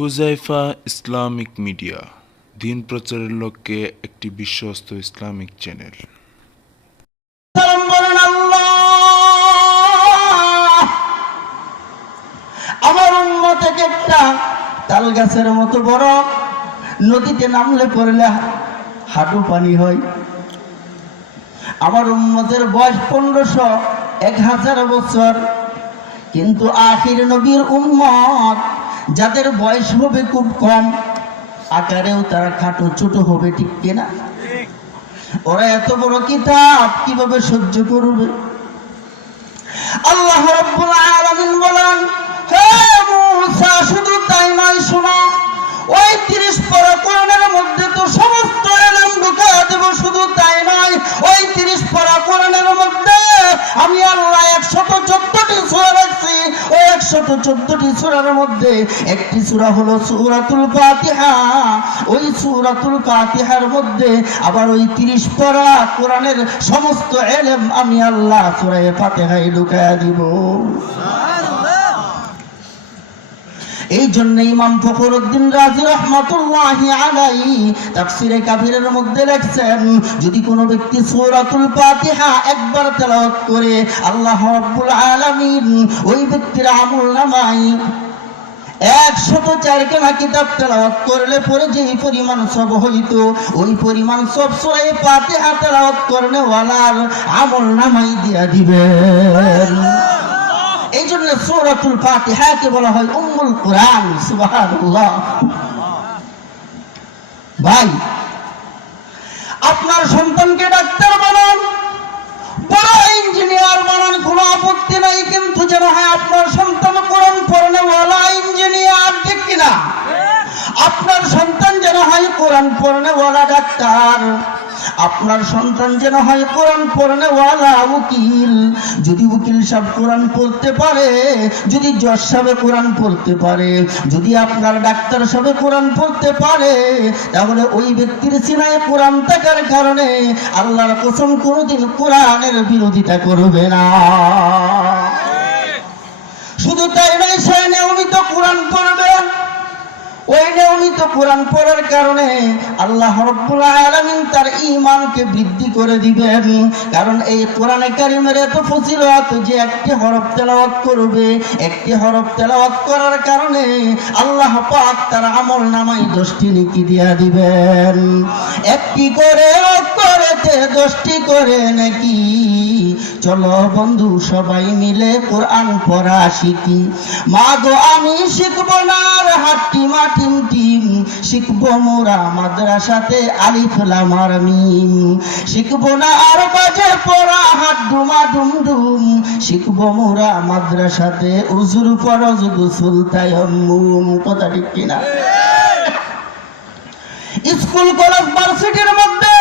Huzaifa Islamic media দিন প্রচারের লক্ষ্যে একটি বিশ্বস্ত ইসলামিক চ্যানেল। আমার উম্মত একটা তাল গাছের মতো বড়, নদীতে নামলে পড়লে হাঁটু পানি হয়। আমার উম্মতের বয়স 1500 1000 বছর, কিন্তু আখির নবীর উম্মত যাদের বয়স হবে খুব কম, আকারেও তারা খাটো ছোট হবে, ঠিক কিনা? ওরা এত বড় কিতাব কিভাবে সহ্য করবে? আল্লাহ রাব্বুল আলামিন বলেন, হে মূসা, শুধু তাই নয়, শোনো, ওই 30 পারা কোরআনের মধ্যে তো সমস্ত ইলম ঢুকিয়ে দেব। শুধু তাই নয়, ওই 30 পারা কোরআনের মধ্যে আমি আল্লাহ 114টি সূরা রাখছি। ওই 114টি সূরার মধ্যে একটি সূরা হলো সূরাতুল ফাতিহা। ওই সূরাতুল ফাতিহার মধ্যে আবার ওই 30 পারা কোরআনের সমস্ত ইলম আমি আল্লাহ সূরা ফাতিহায় ঢুকিয়ে দিব। এই জন্য ইমাম ফখরুদ্দিন রাজি রহমাতুল্লাহি আলাইহি তাফসীরে কাবীরের মধ্যে লিখছেন, যদি কোনো ব্যক্তি সূরাতুল ফাতিহা একবার তেলাওয়াত করে, আল্লাহ রাব্বুল আলামিন ওই ব্যক্তির আমলনামায় 104 খানা কিতাব তেলাওয়াত করলে পরে যে পরিমাণ সব হইতো, ওই পরিমাণ সব সূরা ফাতিহা তেলাওয়াত করনে ওয়ালার আমলনামায় দিয়া দিবেন। এই জন্য সূরাতুল ফাতিহাকে বলা হয় উম্মুল কুরআন। সুবহানাল্লাহ। ভাই, আপনার সন্তানকে ডাক্তার বানান, বড় ইঞ্জিনিয়ার বানান, কোনো আপত্তি নাই, কিন্তু যেন হয় আপনার সন্তান কোরআন পড়নেওয়ালা ইঞ্জিনিয়ার, ঠিক কিনা? আপনার সন্তান যেন হয় কোরআন পড়নেওয়ালা ডাক্তার, আপনার সন্তান যেন হয় কোরআন পড়নেওয়ালা উকিল। যদি উকিল সাহেব কোরআন পড়তে পারে, যদি জজ সাহেব কোরআন পড়তে পারে, যদি আপনার ডাক্তার সাহেব কোরআন পড়তে পারে, তাহলে ওই ব্যক্তির সিনায় কোরআন থাকার কারণে আল্লাহর কসম কোনোদিন কোরআনের বিরোধিতা করবে না। শুধু তাই নয়, সে নিয়মিত কোরআন পড়বে। ওই নিয়মিত কোরআন পড়ার কারণে আল্লাহ রাব্বুল আলামিন তার ঈমানকে বৃদ্ধি করে দিবেন। কারণ এই কোরআনে কারীমের এত ফজিলত যে একটি হরফ তেলাওয়াত করবে, একটি হরফ তেলাওয়াত করার কারণে আল্লাহ পাক তার আমলনামায় 10টি নেকি দিয়া দিবেন। একটি করে অক্ষরেতে 10টি করে নেকি। চলো বন্ধু সবাই মিলে কোরআন পড়া শিখি। মা গো আমি শিখবো না আর হাট্টি মাটিম টিম, শিখবো মোরা মাদ্রাসাতে আলিফ লাম আর মিম। শিখবো না আর বাজে পড়া হাত ডুমা ডুম ডুম, শিখবো মোরা মাদ্রাসাতে উজুর ফরজ গোসল তায়াম্মুম। কথা ঠিক কিনা? স্কুল কলেজ ভার্সিটির মধ্যে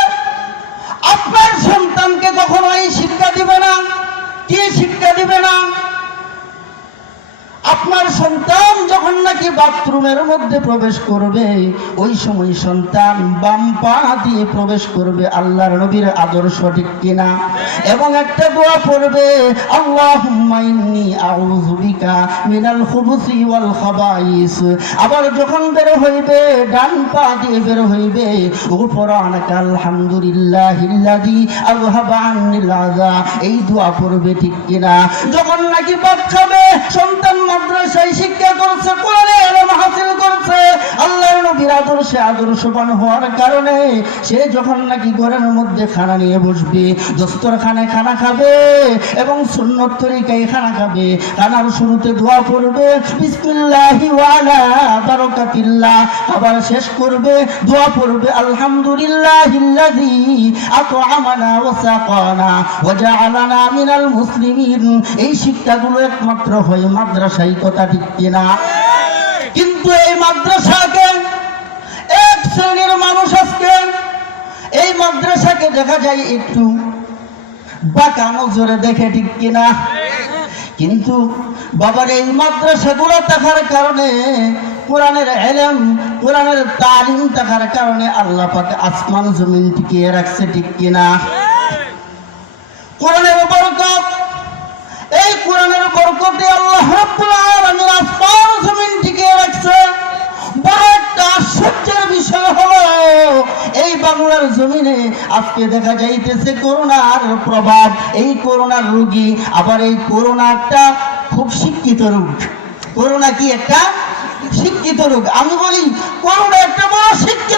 আপনার সন্তানকে কখনো এই শিক্ষা দিবে না। কি শিক্ষা দিবে না? আপনার সন্তান যখন নাকি বাথরুমের মধ্যে প্রবেশ করবে, ওই সময় সন্তান বাম পা দিয়ে প্রবেশ করবে। আল্লাহর নবীর আদর্শ, ঠিক কিনা? এবং একটা দোয়া পড়বে, আল্লাহুম্মা ইন্নী আউযু বিকা মিনাল খুবুসি ওয়াল খাবাইস। আবার যখন বের হইবে ডান পা দিয়ে বের হইবে, গুফরানাকা আলহামদুলিল্লাহিল্লাযী আযহাবা আন্নিল আযা। এই দোয়া পড়বে, ঠিক কিনা? যখন নাকি ভাত খাবে, সন্তান মাদ্রাসায় শিক্ষা করছে, কোরআনের ইলম হাসিল করছে, আল্লাহর নবীর আদর্শে আদর্শবান হওয়ার কারণে সে যখন নাকি ঘরের মধ্যে খানা নিয়ে বসবে, দস্তরখানে খানা খাবে এবং সুন্নত তরিকায় খানা খাবে, খানার শুরুতে দোয়া পড়বে বিসমিল্লাহি ওয়া আলা বারাকাতিল্লাহ। আবার শেষ করবে দোয়া পড়বে আলহামদুলিল্লাহিল্লাযী আত'আমানা ওয়া সাকানা ওয়া জা'আলানা মিনাল মুসলিমিন। এই শিক্ষাগুলো একমাত্র হয় মাদ্রাসায়। কথা ঠিক কিনা? কিন্তু এই মাদ্রাসাকে এক শ্রেণীর মানুষ আজকে এই মাদ্রাসাকে দেখা যায় একটু বাঁকা নজরে দেখে, ঠিক কিনা? কিন্তু বাবার এই মাদ্রাসাগুলো থাকার কারণে, কোরআনের ইলম, কোরআনের তালিম থাকার কারণে আল্লাহ পাক আসমান জমিন টিকিয়ে রাখছে, ঠিক কিনা? কোরআনের বরকত, এই কোরআনের বরকতে আল্লাহ রাব্বুল আলামিন আসমান জমিন টিকিয়ে রাখছে। বাংলার জমিনে আজকে দেখা যাইতেছে করোনার প্রভাব। এই করোনার রোগী, আবার এই করোনা একটা খুব শিক্ষিত রোগ। করোনা কি একটা শিক্ষিত রোগ? আমি বলি করোনা একটা বড় শিক্ষিত